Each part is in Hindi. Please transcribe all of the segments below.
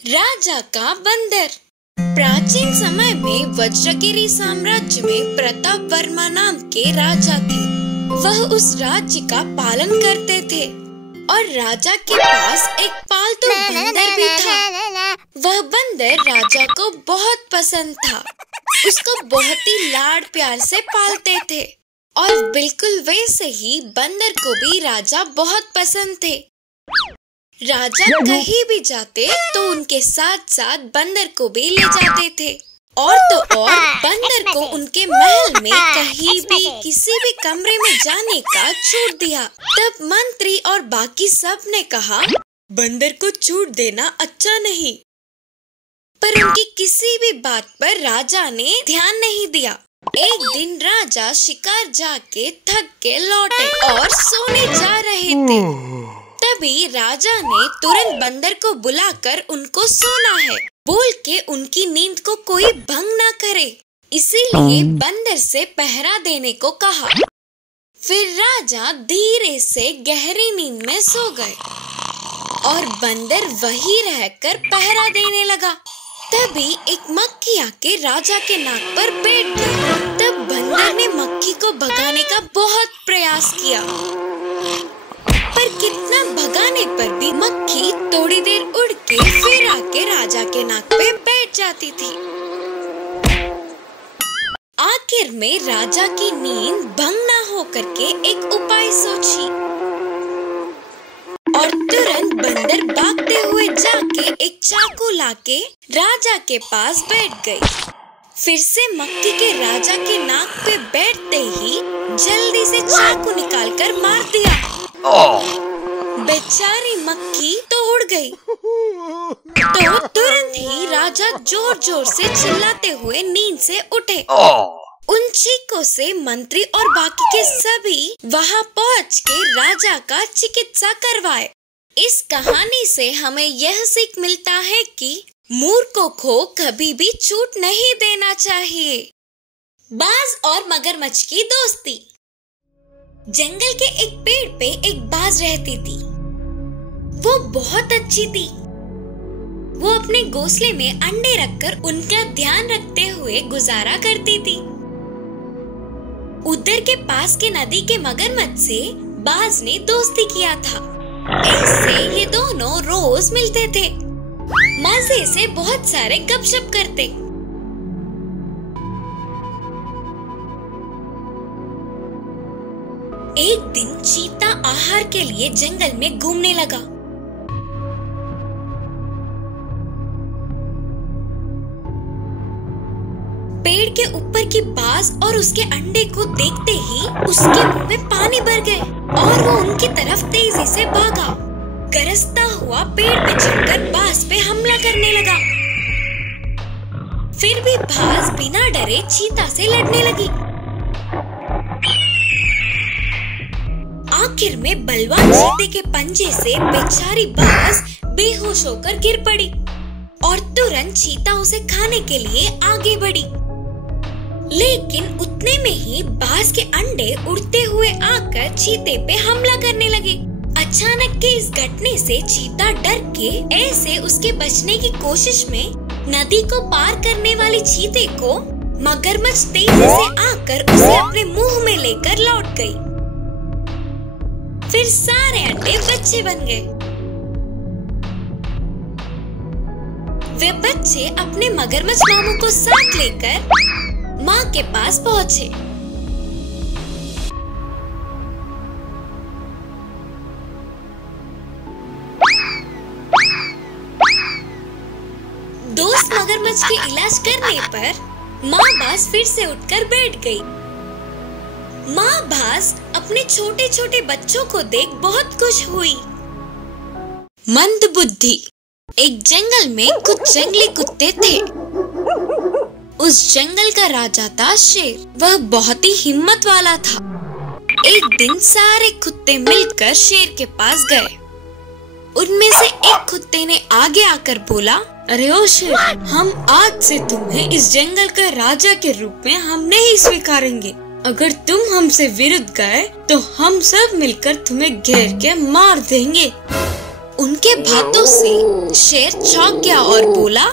राजा का बंदर। प्राचीन समय में वज्रगिरी साम्राज्य में प्रताप वर्मा नाम के राजा थे। वह उस राज्य का पालन करते थे और राजा के पास एक पालतू बंदर भी था। वह बंदर राजा को बहुत पसंद था। उसको बहुत ही लाड प्यार से पालते थे और बिल्कुल वैसे ही बंदर को भी राजा बहुत पसंद थे। राजा कहीं भी जाते तो उनके साथ साथ बंदर को भी ले जाते थे और तो और बंदर को उनके महल में कहीं भी किसी भी कमरे में जाने का छूट दिया। तब मंत्री और बाकी सब ने कहा बंदर को छूट देना अच्छा नहीं, पर उनकी किसी भी बात पर राजा ने ध्यान नहीं दिया। एक दिन राजा शिकार जाके थक के लौटे और सोने जा रहे थे। तभी राजा ने तुरंत बंदर को बुलाकर उनको सोना है बोल के उनकी नींद को कोई भंग ना करे, इसीलिए बंदर से पहरा देने को कहा। फिर राजा धीरे से गहरी नींद में सो गए और बंदर वही रहकर पहरा देने लगा। तभी एक मक्खी आके राजा के नाक पर बैठ गई। तब बंदर ने मक्खी को भगाने का बहुत प्रयास किया, पर कितना भगाने पर भी मक्खी थोड़ी देर उड़ के फिर आके राजा के नाक पे बैठ जाती थी। आखिर में राजा की नींद भंग ना हो करके एक उपाय सोची और तुरंत बंदर भागते हुए जाके एक चाकू लाके राजा के पास बैठ गई। फिर से मक्खी के राजा के नाक पे बैठते ही जल्दी से चाकू निकालकर मार दिया। बेचारी मक्खी तो उड़ गई। तो तुरंत ही राजा जोर जोर से चिल्लाते हुए नींद से उठे। उन चीखों से मंत्री और बाकी के सभी वहां पहुंच के राजा का चिकित्सा करवाए। इस कहानी से हमें यह सीख मिलता है कि मूर्खों को कभी भी छूट नहीं देना चाहिए। बाज और मगरमच्छ की दोस्ती। जंगल के एक पेड़ पे एक बाज रहती थी। वो बहुत अच्छी थी। वो अपने घोंसले में अंडे रखकर उनका ध्यान रखते हुए गुजारा करती थी। उधर के पास के नदी के मगरमच्छ से बाज ने दोस्ती किया था। इससे ये दोनों रोज मिलते थे, मजे से बहुत सारे गपशप करते। एक दिन चीता आहार के लिए जंगल में घूमने लगा। पेड़ के ऊपर की बाज और उसके अंडे को देखते ही उसके मुंह में पानी भर गए और वो उनकी तरफ तेजी से भागा। गरजता हुआ पेड़ पे चढ़कर बाज पे हमला करने लगा। फिर भी बाज बिना डरे चीता से लड़ने लगी। आखिर में बलवान चीते के पंजे से बेचारी बाज बेहोश होकर गिर पड़ी और तुरंत चीता उसे खाने के लिए आगे बढ़ी। लेकिन उतने में ही बाज के अंडे उड़ते हुए आकर चीते पे हमला करने लगे। अचानक के इस घटने से चीता डर के ऐसे उसके बचने की कोशिश में नदी को पार करने वाले चीते को मगरमच्छ तेजी से आकर उसे अपने मुंह में लेकर लौट गई। फिर सारे अंडे बच्चे बन गए। वे बच्चे अपने मगरमच्छ मामू को साथ लेकर माँ के पास पहुँचे। दोस्त मगरमच्छ के इलाज करने पर माँ बाज फिर से उठकर बैठ गई। माँ बाज अपने छोटे छोटे बच्चों को देख बहुत खुश हुई। मंदबुद्धि। एक जंगल में कुछ जंगली कुत्ते थे। उस जंगल का राजा था शेर। वह बहुत ही हिम्मत वाला था। एक दिन सारे कुत्ते मिलकर शेर के पास गए। उनमें से एक कुत्ते ने आगे आकर बोला, अरे ओ शेर, हम आज से तुम्हें इस जंगल का राजा के रूप में हम नहीं स्वीकारेंगे। अगर तुम हमसे विरुद्ध गए तो हम सब मिलकर तुम्हें घेर के मार देंगे। उनके बातों से शेर चौंक गया और बोला,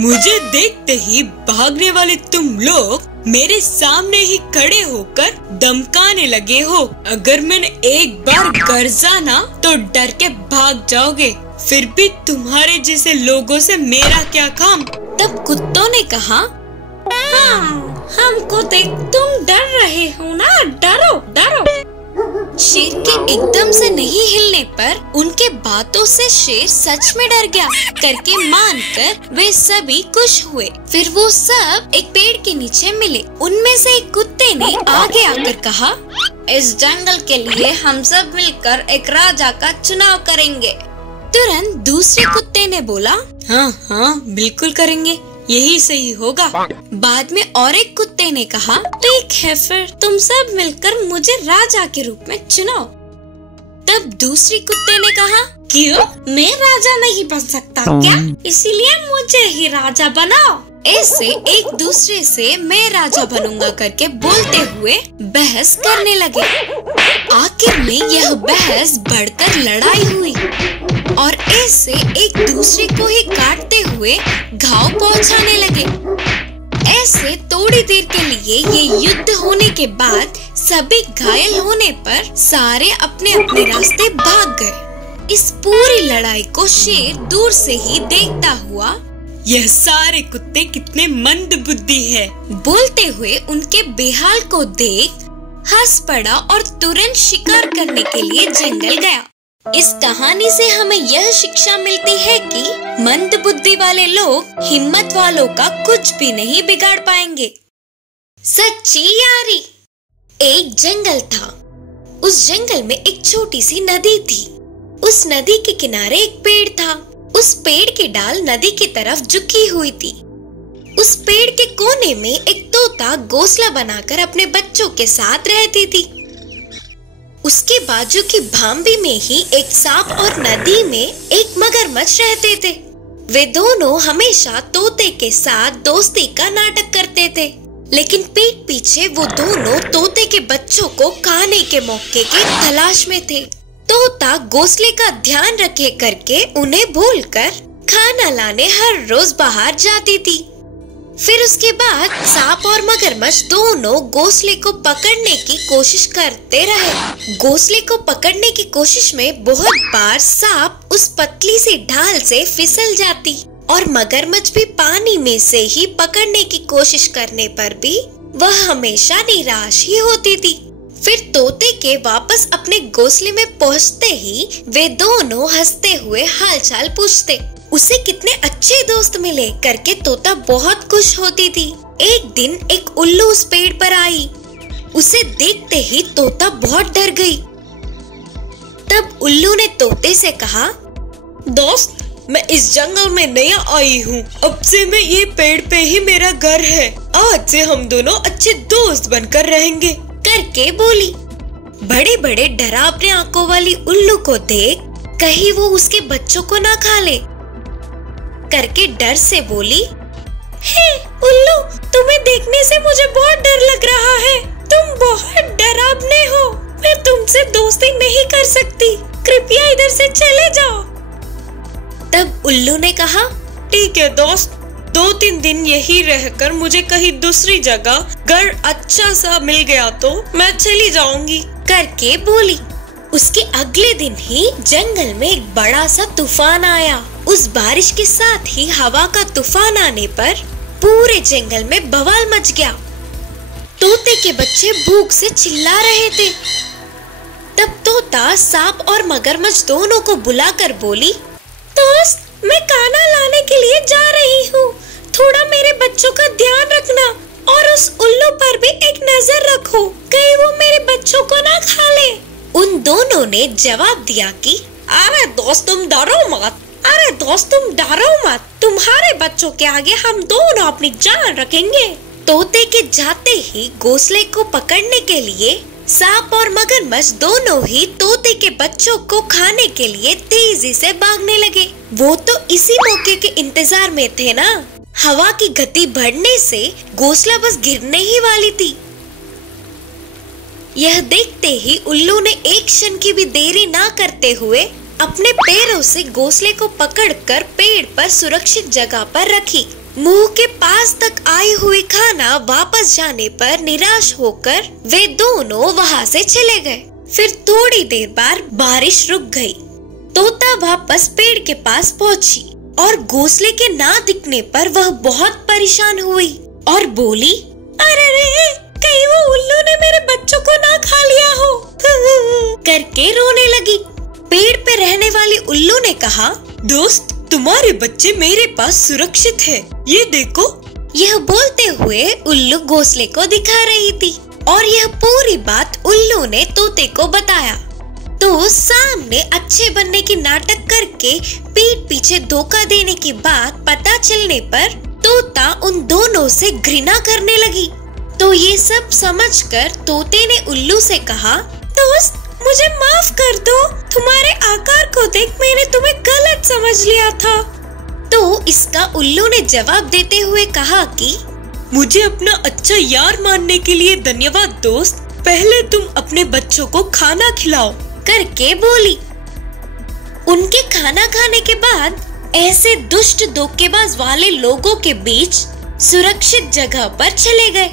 मुझे देखते ही भागने वाले तुम लोग मेरे सामने ही खड़े होकर धमकाने लगे हो। अगर मैंने एक बार गरजा ना तो डर के भाग जाओगे। फिर भी तुम्हारे जैसे लोगों से मेरा क्या काम। तब कुत्तों ने कहा, हमको देख तुम डर रहे हो ना, डरो डरो। शेर के एकदम से नहीं हिलने पर उनके बातों से शेर सच में डर गया करके मानकर वे सभी खुश हुए। फिर वो सब एक पेड़ के नीचे मिले। उनमें से एक कुत्ते ने आगे आकर कहा, इस जंगल के लिए हम सब मिलकर एक राजा का चुनाव करेंगे। तुरंत दूसरे कुत्ते ने बोला, हाँ बिल्कुल करेंगे, यही सही होगा। बाद में और एक कुत्ते ने कहा, ठीक है फिर तुम सब मिलकर मुझे राजा के रूप में चुनाओ। तब दूसरे कुत्ते ने कहा, क्यों, मैं राजा नहीं बन सकता क्या? इसीलिए मुझे ही राजा बनाओ। ऐसे एक दूसरे से मैं राजा बनूंगा करके बोलते हुए बहस करने लगे। आखिर में यह बहस बढ़कर लड़ाई हुई और ऐसे एक दूसरे को ही काटते हुए घाव पहुंचाने लगे। ऐसे थोड़ी देर के लिए ये युद्ध होने के बाद सभी घायल होने पर सारे अपने अपने रास्ते भाग गए। इस पूरी लड़ाई को शेर दूर से ही देखता हुआ, यह सारे कुत्ते कितने मंद बुद्धि है, बोलते हुए उनके बेहाल को देख हंस पड़ा और तुरंत शिकार करने के लिए जंगल गया। इस कहानी से हमें यह शिक्षा मिलती है कि मंद बुद्धि वाले लोग हिम्मत वालों का कुछ भी नहीं बिगाड़ पाएंगे। सच्ची यारी। एक जंगल था। उस जंगल में एक छोटी सी नदी थी। उस नदी के किनारे एक पेड़ था। उस पेड़ की डाल नदी की तरफ झुकी हुई थी। उस पेड़ के कोने में एक तोता घोंसला बनाकर अपने बच्चों के साथ रहती थी। उसके बाजू की भांभी में ही एक सांप और नदी में एक मगरमच्छ रहते थे। वे दोनों हमेशा तोते के साथ दोस्ती का नाटक करते थे, लेकिन पीठ पीछे वो दोनों तोते के बच्चों को खाने के मौके की तलाश में थे। तोता घोंसले का ध्यान रखे करके उन्हें भूलकर खाना लाने हर रोज बाहर जाती थी। फिर उसके बाद सांप और मगरमच्छ दोनों घोंसले को पकड़ने की कोशिश करते रहे। घोंसले को पकड़ने की कोशिश में बहुत बार सांप उस पतली सी ढाल से फिसल जाती और मगरमच्छ भी पानी में से ही पकड़ने की कोशिश करने पर भी वह हमेशा निराश ही होती थी। फिर तोते के वापस अपने घोंसले में पहुंचते ही वे दोनों हंसते हुए हालचाल पूछते। उसे कितने अच्छे दोस्त मिले करके तोता बहुत खुश होती थी। एक दिन एक उल्लू उस पेड़ पर आई। उसे देखते ही तोता बहुत डर गई। तब उल्लू ने तोते से कहा, दोस्त, मैं इस जंगल में नया आई हूँ। अब से मैं ये पेड़ पे ही मेरा घर है। आज से हम दोनों अच्छे दोस्त बनकर रहेंगे करके बोली। बड़े बड़े डरावने आंखों वाली उल्लू को देख कहीं वो उसके बच्चों को ना खा ले करके डर से बोली, हे उल्लू, तुम्हें देखने से मुझे बहुत डर लग रहा है। तुम बहुत डरावने हो। मैं तुमसे दोस्ती नहीं कर सकती। कृपया इधर से चले जाओ। तब उल्लू ने कहा, ठीक है दोस्त, 2-3 दिन यही रहकर मुझे कहीं दूसरी जगह घर अच्छा सा मिल गया तो मैं चली जाऊंगी करके बोली। उसके अगले दिन ही जंगल में एक बड़ा सा तूफान आया। उस बारिश के साथ ही हवा का तूफान आने पर पूरे जंगल में बवाल मच गया। तोते के बच्चे भूख से चिल्ला रहे थे। तब तोता सांप और मगरमच्छ दोनों को बुलाकर बोली, दोस्त, मैं खाना लाने के लिए जा रही हूँ। थोड़ा मेरे बच्चों का ध्यान रखना और उस उल्लू पर भी एक नजर रखो, कहीं वो मेरे बच्चों को ना खा ले। उन दोनों ने जवाब दिया कि अरे दोस्त तुम डरो मत। अरे दोस्त तुम डरो मत, तुम्हारे बच्चों के आगे हम दोनों अपनी जान रखेंगे। तोते के जाते ही घोंसले को पकड़ने के लिए सांप और मगरमच्छ दोनों ही तोते के बच्चों को खाने के लिए तेजी से भागने लगे। वो तो इसी मौके के इंतजार में थे ना। हवा की गति बढ़ने से घोंसला बस गिरने ही वाली थी। यह देखते ही उल्लू ने एक क्षण की भी देरी ना करते हुए अपने पैरों से घोंसले को पकड़कर पेड़ पर सुरक्षित जगह पर रखी। मुंह के पास तक आई हुई खाना वापस जाने पर निराश होकर वे दोनों वहाँ से चले गए। फिर थोड़ी देर बाद बारिश रुक गई। तोता वापस पेड़ के पास पहुँची और घोंसले के ना दिखने पर वह बहुत परेशान हुई और बोली, अरे रे, कहीं वो उल्लू ने मेरे बच्चों को ना खा लिया हो करके रोने लगी। पेड़ पे रहने वाली उल्लू ने कहा, दोस्त, तुम्हारे बच्चे मेरे पास सुरक्षित है, ये देखो। यह बोलते हुए उल्लू घोंसले को दिखा रही थी और यह पूरी बात उल्लू ने तोते को बताया। तो सामने अच्छे बनने की नाटक करके पीठ पीछे धोखा देने की बात पता चलने पर तोता उन दोनों से घृणा करने लगी। तो ये सब समझकर तोते ने उल्लू से कहा, दोस्त, मुझे माफ कर दो, तुम्हारे आकार को देख मैंने तुम्हें गलत समझ लिया था। तो इसका उल्लू ने जवाब देते हुए कहा कि मुझे अपना अच्छा यार मानने के लिए धन्यवाद दोस्त, पहले तुम अपने बच्चों को खाना खिलाओ करके बोली। उनके खाना खाने के बाद ऐसे दुष्ट धोखेबाज वाले लोगों के बीच सुरक्षित जगह पर चले गए।